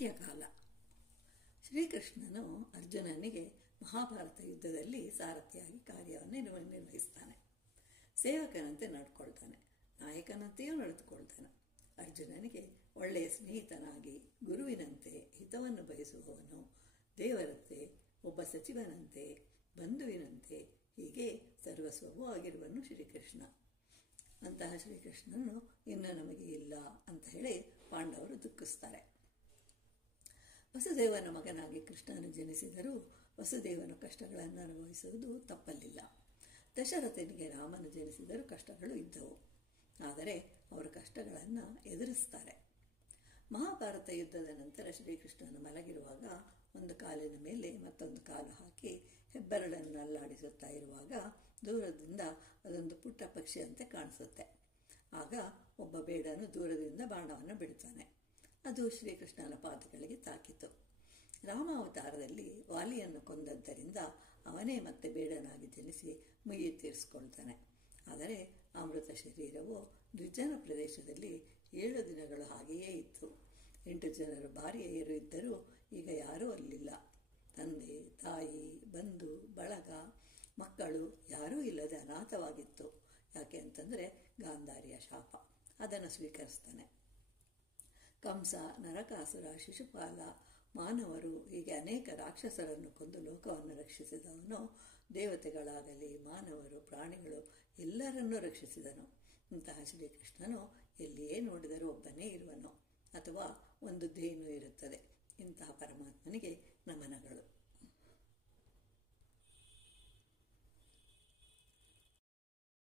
ಅಂತ್ಯಕಾಲ. ಶ್ರೀಕೃಷ್ಣನು ಅರ್ಜುನನಿಗೆ ಮಹಾಭಾರತ ಯುದ್ಧದಲ್ಲಿ ಸಾರಥಿಯಾಗಿ ಕಾರ್ಯವನ್ನು ನಿರ್ವಹಿಸ್ತಾನೆ. ಸೇವಕನಂತೆ ನಡ್ಕೊಳ್ತಾನೆ, ನಾಯಕನಂತೆಯೂ ನಡೆದುಕೊಳ್ತಾನೆ. ಅರ್ಜುನನಿಗೆ ಒಳ್ಳೆಯ ಸ್ನೇಹಿತನಾಗಿ, ಗುರುವಿನಂತೆ ಹಿತವನ್ನು ಬಯಸುವವನು, ದೇವರಂತೆ, ಒಬ್ಬ ಸಚಿವನಂತೆ, ಬಂಧುವಿನಂತೆ, ಹೀಗೆ ಸರ್ವಸ್ವವೂ ಆಗಿರುವನು ಶ್ರೀಕೃಷ್ಣ. ಅಂತಹ ಶ್ರೀಕೃಷ್ಣನು ಇನ್ನು ನಮಗೆ ಇಲ್ಲ ಅಂತ ಹೇಳಿ ಪಾಂಡವರು ದುಃಖಿಸ್ತಾರೆ. ವಸುದೇವನ ಮಗನಾಗಿ ಕೃಷ್ಣನು ಜನಿಸಿದರೂ ವಸುದೇವನ ಕಷ್ಟಗಳನ್ನು ಅನುಭವಿಸುವುದು ತಪ್ಪಲಿಲ್ಲ. ದಶರಥನಿಗೆ ರಾಮನು ಜನಿಸಿದರೂ ಕಷ್ಟಗಳು ಇದ್ದವು. ಆದರೆ ಅವರು ಕಷ್ಟಗಳನ್ನು ಎದುರಿಸ್ತಾರೆ. ಮಹಾಭಾರತ ಯುದ್ಧದ ನಂತರ ಶ್ರೀಕೃಷ್ಣನು ಮಲಗಿರುವಾಗ ಒಂದು ಕಾಲಿನ ಮೇಲೆ ಮತ್ತೊಂದು ಕಾಲು ಹಾಕಿ ಹೆಬ್ಬೆರಳನ್ನು ಅಲ್ಲಾಡಿಸುತ್ತಾ ಇರುವಾಗ ದೂರದಿಂದ ಅದೊಂದು ಪುಟ್ಟ ಪಕ್ಷಿಯಂತೆ ಕಾಣಿಸುತ್ತೆ. ಆಗ ಒಬ್ಬ ಬೇಡನು ದೂರದಿಂದ ಬಾಣವನ್ನು ಬಿಡುತ್ತಾನೆ. ಅದು ಶ್ರೀಕೃಷ್ಣನ ಪಾದಗಳಿಗೆ ತಾಕಿತು. ರಾಮಾವತಾರದಲ್ಲಿ ವಾಲಿಯನ್ನು ಕೊಂದದ್ದರಿಂದ ಅವನೇ ಮತ್ತೆ ಬೇಡನಾಗಿ ಜನಿಸಿ ಮುಯ್ಯಿ ತೀರಿಸಿಕೊಳ್ತಾನೆ. ಆದರೆ ಅಮೃತ ಶರೀರವು ನಿರ್ಜನ ಪ್ರದೇಶದಲ್ಲಿ 7 ದಿನಗಳು ಹಾಗೆಯೇ ಇತ್ತು. 8 ಜನರು ಭಾರ್ಯೆಯರು ಇದ್ದರೂ ಈಗ ಯಾರೂ ಅಲ್ಲಿಲ್ಲ. ತಂದೆ, ತಾಯಿ, ಬಂಧು ಬಳಗ, ಮಕ್ಕಳು ಯಾರೂ ಇಲ್ಲದೆ ಅನಾಥವಾಗಿತ್ತು. ಯಾಕೆ ಅಂತಂದರೆ ಗಾಂಧಾರಿಯ ಶಾಪ. ಅದನ್ನು ಸ್ವೀಕರಿಸ್ತಾನೆ. ಕಂಸ, ನರಕಾಸುರ, ಶಿಶುಪಾಲ, ಮಾನವರು ಹೀಗೆ ಅನೇಕ ರಾಕ್ಷಸರನ್ನು ಕೊಂದು ಲೋಕವನ್ನು ರಕ್ಷಿಸಿದವನು ದೇವತೆಗಳಾಗಲಿ ಮಾನವರು ಪ್ರಾಣಿಗಳು ಎಲ್ಲರನ್ನೂ ರಕ್ಷಿಸಿದನು. ಇಂತಹ ಶ್ರೀಕೃಷ್ಣನು ಎಲ್ಲಿಯೇ ನೋಡಿದರೂ ಒಬ್ಬನೇ ಇರುವನು ಅಥವಾ ಒಂದು ಧೇನು ಇರುತ್ತದೆ. ಇಂತಹ ಪರಮಾತ್ಮನಿಗೆ ನಮನಗಳು.